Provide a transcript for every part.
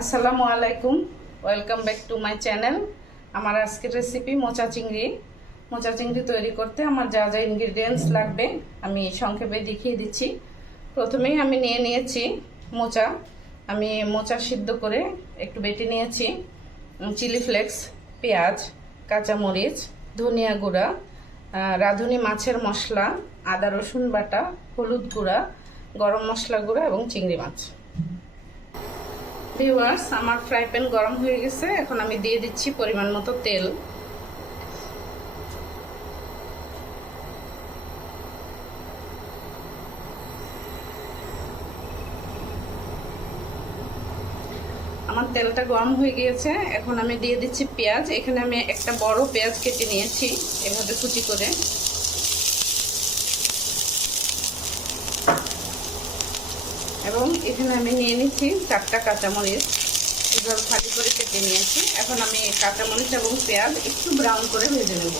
আসসালামু আলাইকুম। Welcome back to my channel আমার আজকের রেসিপি মোচা চিংড়ি। মোচা চিংড়ি তৈরি করতে আমার যা যা ইনগ্রিডিয়েন্টস লাগবে আমি সংক্ষেপে দেখিয়ে দিচ্ছি। প্রথমেই আমি নিয়ে নিয়েছি মোচা। আমি মোচা সিদ্ধ করে একটু বেটে নিয়েছি। চিলি ফ্লেক্স পেঁয়াজ, কাঁচামরিচ, ধনিয়া গুঁড়া রাঁধুনি মাছের মশলা, আদা রসুন বাটা, হলুদ গুঁড়া, গরম মশলা গুঁড়া এবং চিংড়ি মাছ। ভিউয়ার্স আমার ফ্রাই প্যান গরম হয়ে গেছে। এখন আমি দিয়ে দিচ্ছি পরিমাণ মতো তেল। আমার তেলটা গরম হয়ে গিয়েছে। এখন আমি দিয়ে দিচ্ছি পেঁয়াজ। এখানে আমি একটা বড় পেঁয়াজ কেটে নিয়েছি, এভাবে কুচি করে। এবং এখানে আমি নিয়ে নিচ্ছি চারটা কাঁচামরিচ। এভাবে ভালো করে কেটে নিয়েছি। এখন আমি কাঁচামরিচ এবং পেঁয়াজ একটু ব্রাউন করে ভেজে নেব।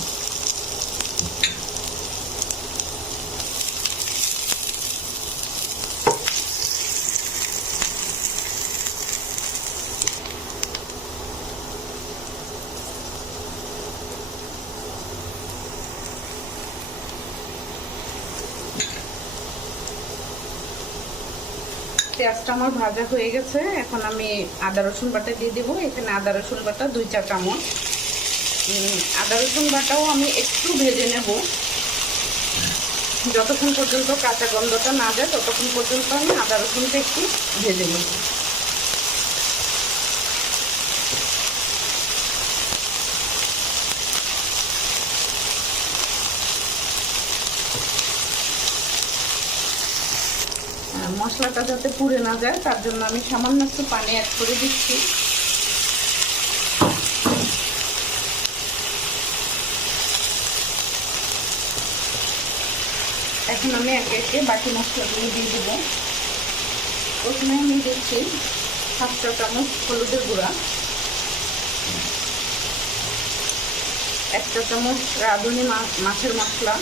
পেঁয়াজটা আমার ভাজা হয়ে গেছে। এখন আমি আদা, রসুন বাটা দিয়ে দেবো। এখানে আদা, রসুন বাটা দুই চা চামচ। আদা, রসুন বাটাও আমি একটু ভেজে নেব। যতক্ষণ পর্যন্ত কাঁচা গন্ধটা না যায়, ততক্ষণ পর্যন্ত আমি আদা, রসুনটা একটু ভেজে নেব। মশলাটা যাতে পুড়ে না যায়, তার জন্য আমি সামান্য একটু পানি অ্যাড করে দিচ্ছি। এখন আমি একে একে বাকি মশলাগুলো দিয়ে দেবো। প্রথমে আমি দিচ্ছি চা চামচ হলুদের গুঁড়া। এক চা চামচ রাঁধুনি মাছের মশলা।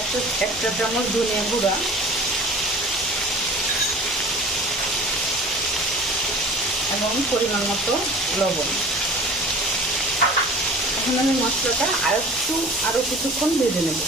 একটা একটা চামচ ধনিয়া গুঁড়া। এবং পরিমাণ মতো লবণ। এখন আমি মশলাটা আর একটু আরও কিছুক্ষণ ভেজে নেব।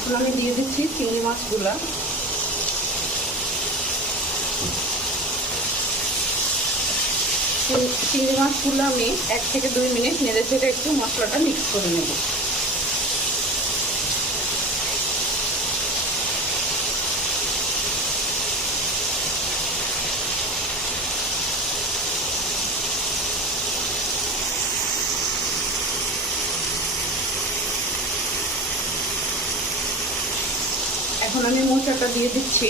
এখন আমি দিয়ে দিচ্ছি চিংড়ি মাছগুলা। চিংড়ি মাছগুলো আমি এক থেকে দুই মিনিট নেড়ে চেড়ে একটু মশলাটা মিক্স করে নেব। এখন আমি মোচাটা দিয়ে দিচ্ছি।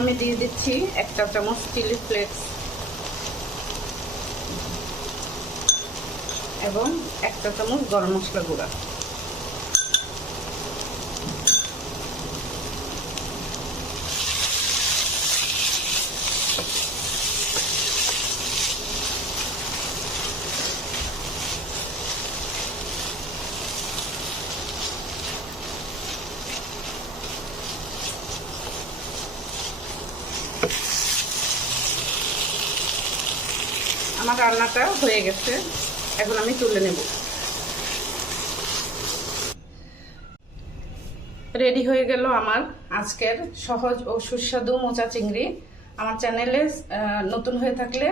আমি দিয়ে দিচ্ছি একটা চামচ চিলি ফ্লেক্স এবং একটা চামচ গরম মশলা গুঁড়া। আমার রান্নাটা হয়ে গেছে। এখন আমি তুলে নেব। রেডি হয়ে গেল আমার আজকের সহজ ও সুস্বাদু মোচা চিংড়ি। আমার চ্যানেলে নতুন হয়ে থাকলে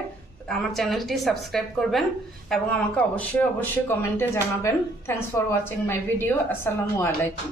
আমার চ্যানেলটি সাবস্ক্রাইব করবেন এবং আমাকে অবশ্যই অবশ্যই কমেন্টে জানাবেন। Thanks for watching my video আসসালামু আলাইকুম।